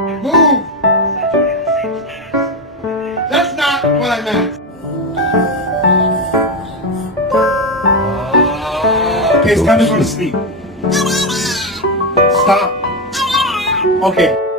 Move! That's not what I meant. Okay, it's time to go to sleep. Stop. Okay.